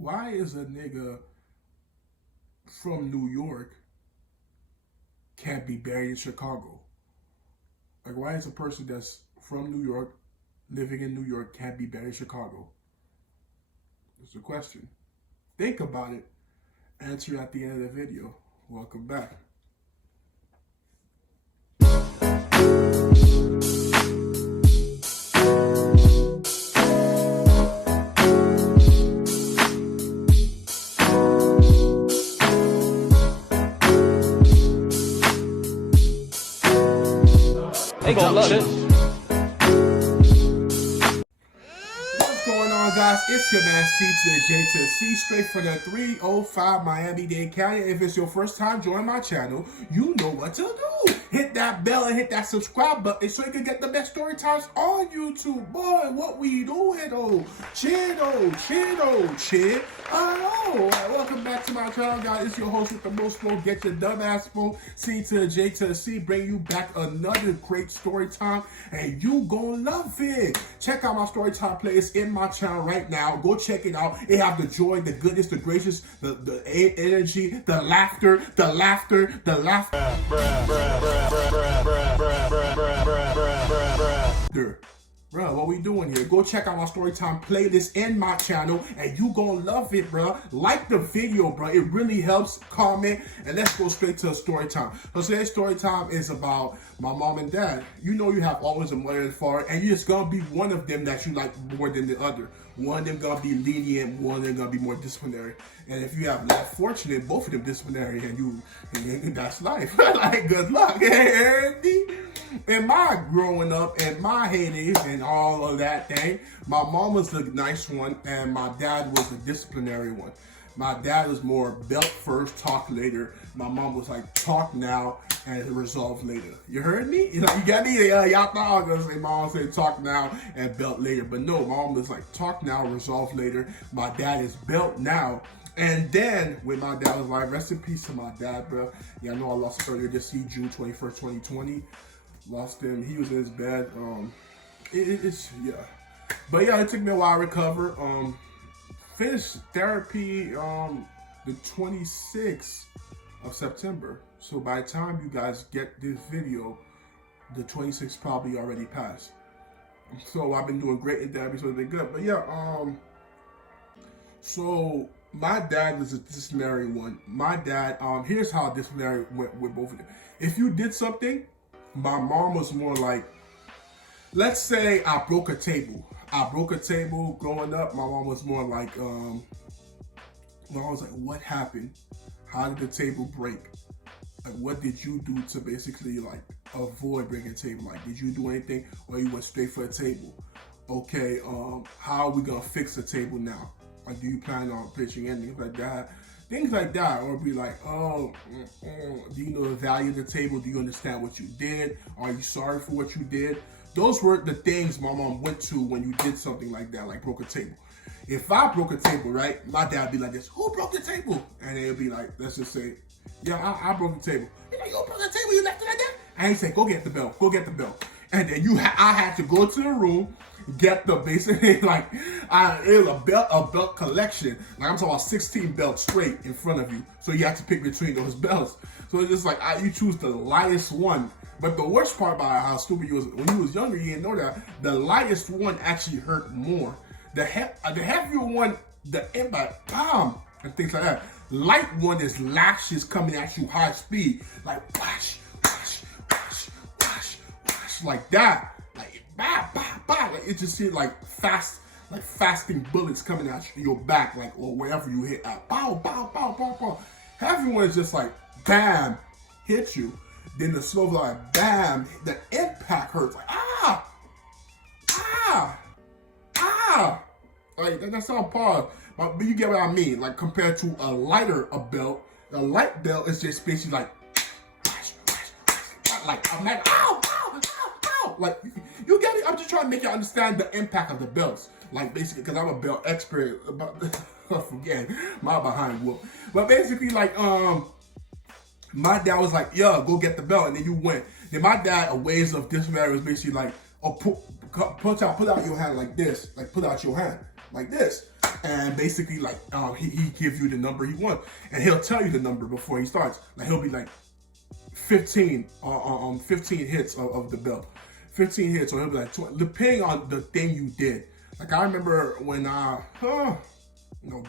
why is a nigga from New York can't be buried in Chicago? Like, why is a person that's from New York, living in New York, can't be buried in Chicago? It's a question. Think about it. Answer at the end of the video. Welcome back. They gonna love it. What's going on, guys? It's your man C.J.C. straight from the 305 Miami-Dade County. If it's your first time joining my channel, you know what to do. Hit that bell and hit that subscribe button so you can get the best story times on YouTube. Boy, what we doing, though? Chill. Welcome back to my channel, guys. It's your host with the most flow. Get your dumb ass phone. C to the J to the C. Bring you back another great story time, and you gonna love it. Check out my story time playlist in my channel right now. Go check it out. It have the joy, the goodness, the gracious, the energy, the laughter. Bro, what we doing here? Go check out my Storytime playlist in my channel, and you gonna love it, bro. Like the video, bro. It really helps. Comment, and let's go straight to Storytime. So today's Storytime is about my mom and dad. You know you have always a mother and father, and you're just gonna be one of them that you like more than the other. One of them gonna be lenient, one of them gonna be more disciplinary. And if you have less fortunate, both of them disciplinary, and that's life. Like, good luck. In my growing up, and my heydays, and all of that thing, my mom was the nice one, and my dad was the disciplinary one. My dad was more belt first, talk later. My mom was like, talk now and resolve later. You heard me? You know, you got me? Y'all thought I was gonna say, mom said talk now and belt later. But no, my mom was like, talk now, resolve later. My dad is belt now. And then, when my dad was like, rest in peace to my dad, bro. Yeah, I know I lost him earlier this year, June 21st, 2020. Lost him. He was in his bed. Yeah. But yeah, it took me a while to recover. Finished therapy the 26th of September. So by the time you guys get this video, the 26th probably already passed. So I've been doing great in therapy, so it's been good. But yeah, so my dad was a disciplinary one. My dad, here's how disciplinary went with both of them. If you did something, my mom was more like, let's say I broke a table. Growing up. My mom was more like, my mom was like, what happened? How did the table break? Like, what did you do to basically like avoid breaking a table? Like, did you do anything, or you went straight for a table? Okay, how are we gonna fix the table now? Like, do you plan on pitching in, things like that? Things like that, or be like, do you know the value of the table? Do you understand what you did? Are you sorry for what you did? Those were the things my mom went to when you did something like that, like broke a table. If I broke a table, right, my dad would be like this, who broke the table? And it'd be like, let's just say, yeah, I broke the table. He's like, you broke the table, you left it like that? And he'd say, go get the belt. And then I had to go to the room, get the basically like, it was a belt collection. Like, I'm talking about 16 belts straight in front of you. So you have to pick between those belts. So it's just like, you choose the lightest one. But the worst part about how stupid you was, when you was younger, you didn't know that the lightest one actually hurt more. The heavier one, the impact, bam, and things like that. Light one is lashes coming at you high speed, like whash, like that, like bah. Like, it just seemed like fasting bullets coming at your back, like, or wherever you hit at, bow. Heavy one is just like bam, hit you. Then the slow like bam, the impact hurts, like like that's all pause. But you get what I mean, like compared to a belt. A light belt is just basically like I'm like ow, like you get it. I'm just trying to make you understand the impact of the belts, like basically because I'm a belt expert about forget my behind whoop. But basically like my dad was like, yo, go get the belt, and then you went. Then my dad, a ways of disciplinary was basically like, oh, put out your hand like this, like put out your hand like this. And basically, like, he gives you the number he wants, and he'll tell you the number before he starts. Like, he'll be like 15 hits of the bell, 15 hits, or he'll be like 20, depending on the thing you did. Like, I remember when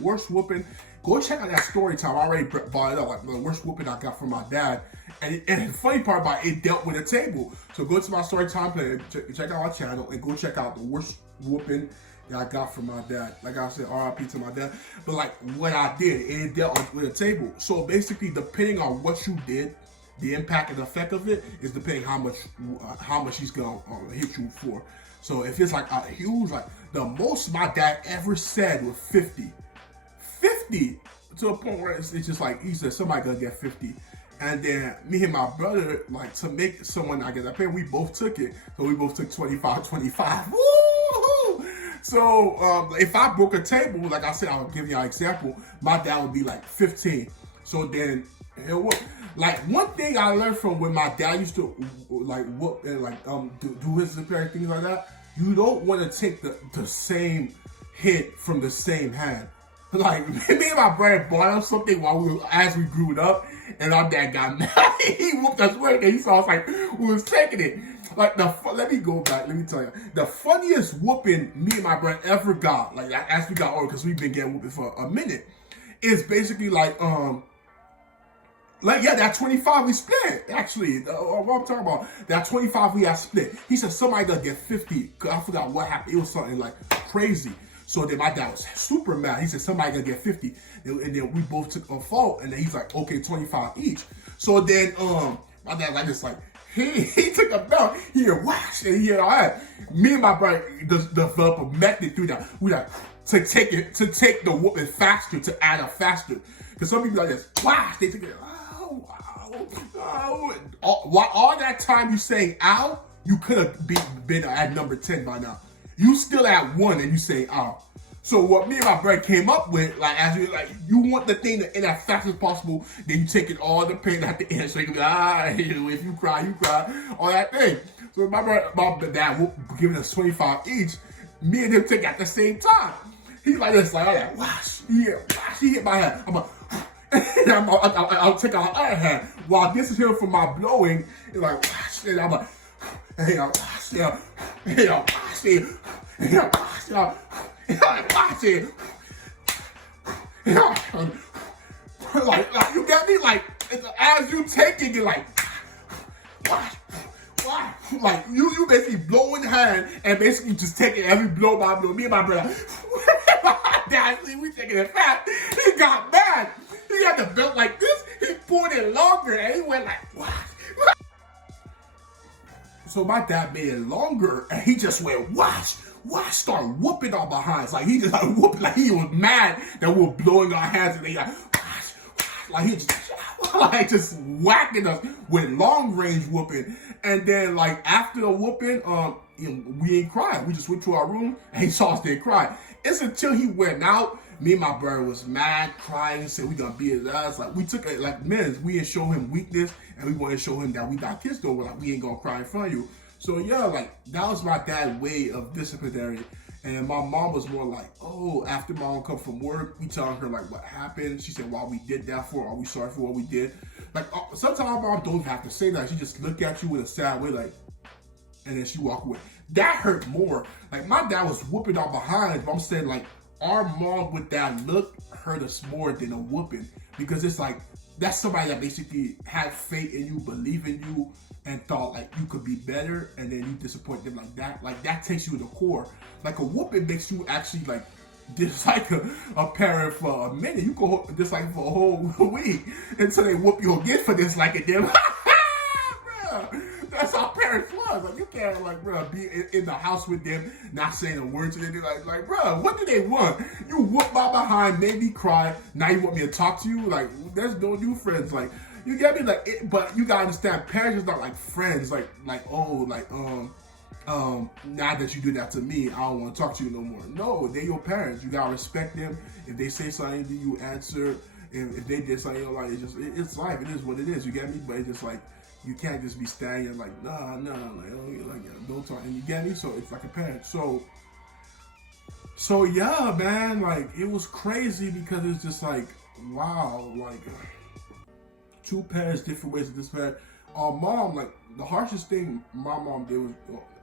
worst whooping. Go check out that story time. I already brought it up. Like, the worst whooping I got from my dad. And the funny part about it dealt with a table. So go to my story time player, check out our channel, and go check out the worst whooping that I got from my dad. Like I said, RIP to my dad. But like what I did, it dealt with a table. So basically, depending on what you did, the impact and effect of it is depending how much he's gonna hit you for. So if it's like a huge, like the most my dad ever said was 50. 50 to a point where it's just like he said somebody gonna get 50, and then me and my brother, like, to make someone I guess I pay, we both took it, so we both took 25. Woo! So if I broke a table, like I said, I'll give you an example. My dad would be like 15. So then it would, like, one thing I learned from when my dad used to like whoop and like do his disciplinary things like that. You don't want to take the same hit from the same hand. Like, me and my brother bought him something as we grew up, and our dad got mad. He whooped us with it, and he saw us like we was taking it. Like, let me go back. Let me tell you, the funniest whooping me and my brother ever got, like as we got older, because we've been getting whooping for a minute, is basically like that 25 we split. Actually, what I'm talking about, that 25 we had split. He said somebody gonna get 50. Cause I forgot what happened. It was something like crazy. So then my dad was super mad. He said somebody gonna get 50, and then we both took a fault. And then he's like, okay, 25 each. So then my dad like this, like he took a belt. He had whacked and he had all that. Me and my brother developed a method through that. We like to take the whooping faster, to add up faster. Because some people like this, whack, they take it. While all that time you saying ow, you could have been at number 10 by now. You still at 1 and you say ow. So what me and my brother came up with, like, as you want the thing to end as fast as possible, then you take it all the pain at the end, so you can be if you cry, you cry, all that thing. So my dad giving us 25 each. Me and him take it at the same time. He like this, like, oh, wash, he hit my hand. I'm like, and I'll take out the other hand. While this is here for my blowing, it's like, and I'm like, hey, I'll wash it, hey, I'll wash it, hey, I'll wash it, hey, I'll wash it. Like, you get me? Like, as you take it, you're like, wash. Like, you basically blowing the hand and basically just taking every blow by blow. Me and my brother, Dad, we taking it fast. He got mad. He had the belt like this. He pulled it longer and he went like, what? So my dad made it longer and he just went, wash, start whooping our behinds. Like, he just like whooping, like he was mad that we were blowing our hands, and he like, wash. Like, he just like just whacking us with long range whooping. And then like after the whooping, we ain't crying. We just went to our room and he saw us there cry. It's until he went out, me and my brother was mad, crying, and said we gonna beat his ass. Like, we took it like men, we didn't show him weakness, and we want to show him that we got kids though. We're like, we ain't gonna cry in front of you. So yeah, like that was my dad's way of disciplinary. And my mom was more like, oh, after mom come from work, we telling her like what happened. She said, why we did that for? Are we sorry for what we did? Like, sometimes mom don't have to say that. She just look at you with a sad way, like, and then she walk away. That hurt more. Like, my dad was whooping our behind, but I'm saying like our mom with that look hurt us more than a whooping, because it's like that's somebody that basically had faith in you, believe in you, and thought like you could be better, and then you disappoint them like that. Like, that takes you to the core. Like, a whooping makes you actually like dislike a parent for a minute. You go dislike for a whole week until they whoop you again for disliking them. Bruh, that's how parents was. Like, you can't like, bro, be in the house with them, not saying a word to them. Like, bro, what do they want? You whoop my behind, made me cry. Now you want me to talk to you? Like, there's no new friends. Like, you get me? Like, but you gotta understand, parents is not like friends. Now that you do that to me, I don't want to talk to you no more. No, they're your parents. You gotta respect them. If they say something to you, answer. And if they did something, like, it's life. It is what it is. You get me? But it's just like, you can't just be standing like, no, like, don't talk. And you get me? So it's like a parent. So So yeah, man, like it was crazy because it's just like, wow, like two parents, different ways of this parent. Mom, like the harshest thing my mom did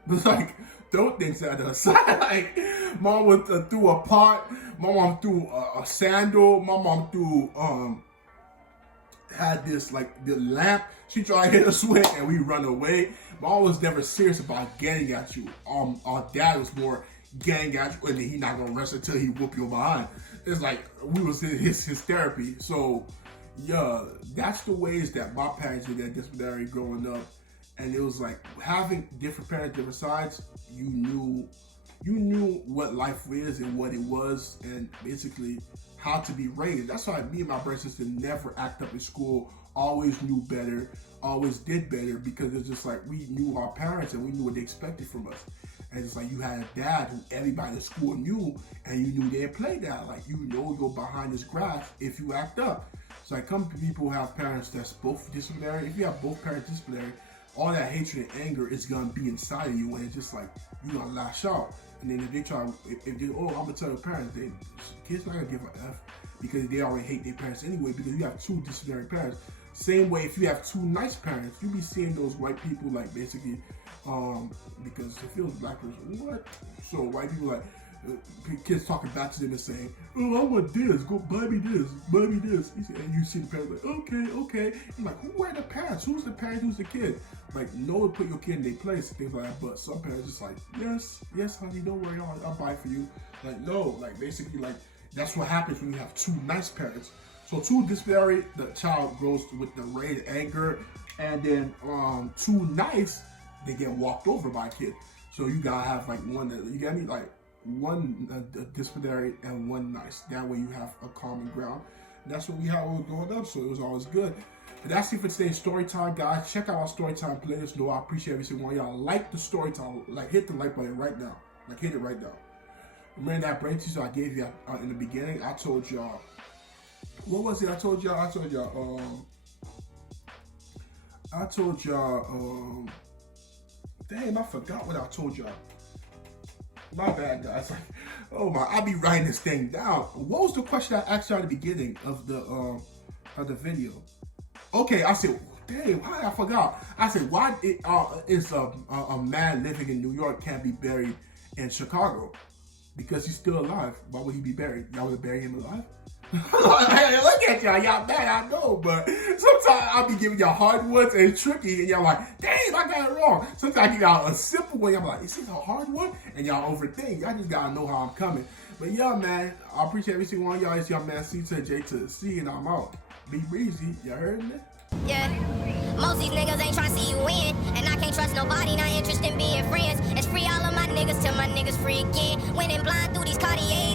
was like throw things at us. Like mom went threw a pot, my mom threw a sandal, my mom threw had this like the lamp. She tried to hit us with, and we run away. Mom was never serious about getting at you. Our dad was more getting at you, and then he not gonna rest until he whoop you behind. It's like we was in his therapy. So yeah, that's the ways that my parents did at Disciplinary growing up, and it was like having different parents, different sides. You knew what life is and what it was, and basically how to be raised. That's why me and my brother and sister never act up in school. Always knew better, always did better, because it's just like we knew our parents and we knew what they expected from us. And it's like you had a dad who everybody in school knew, and you knew they'd play that. Like you know you're behind this grass if you act up. So like some people have parents that's both disciplinary. If you have both parents disciplinary, all that hatred and anger is gonna be inside of you, and it's just like you gonna lash out. And then if they try, if they, I'm gonna tell the parents, kids not gonna give an F because they already hate their parents anyway. Because you have two disciplinary parents. Same way, if you have two nice parents, you be seeing those white people like basically, because it feels black person. What? So white people like kids talking back to them and saying, "Oh, I want this. Go buy me this. Buy me this." And you see the parents like, "Okay." I'm like, who are the parents? Who's the parent? Who's the kid? Like, no, put your kid in their place, things like that. But some parents just like, yes, honey, don't worry, I'll buy for you. Like, no, like basically, like that's what happens when you have two nice parents. So two disciplinary, the child grows with the rage, anger, and then two nice, they get walked over by a kid. So you gotta have like one that you get me like one disciplinary and one nice. That way you have a common ground. And that's what we had when we were growing up. So it was always good. But that's it for today's story time, guys. Check out our story time playlist. I appreciate every single one of y'all. Like the story time. Like hit the like button right now. Like hit it right now. Remember that brain teaser I gave you in the beginning? I told y'all. What was it? I told y'all. Damn, I forgot what I told y'all. My bad, guys. Like, oh my, I be writing this thing down. What was the question I asked y'all at the beginning of the video? Okay, I said, damn, why I forgot? I said, why is a man living in New York can't be buried in Chicago? Because he's still alive. Why would he be buried? Y'all would bury him alive? Look at y'all mad, I know, but sometimes I'll be giving y'all hard ones and tricky, and y'all like, dang, I got it wrong. Sometimes I give y'all a simple one, I'm like, is this a hard one? And y'all overthink. Y'all just gotta know how I'm coming. But yeah, man, I appreciate every single one of y'all. It's your man C.J.C, and I'm out. Be breezy, you heard me? Yeah, most these niggas ain't tryna see you win, and I can't trust nobody, not interested in being friends. It's free all of my niggas till my niggas free again. Winning blind through these Cartiers.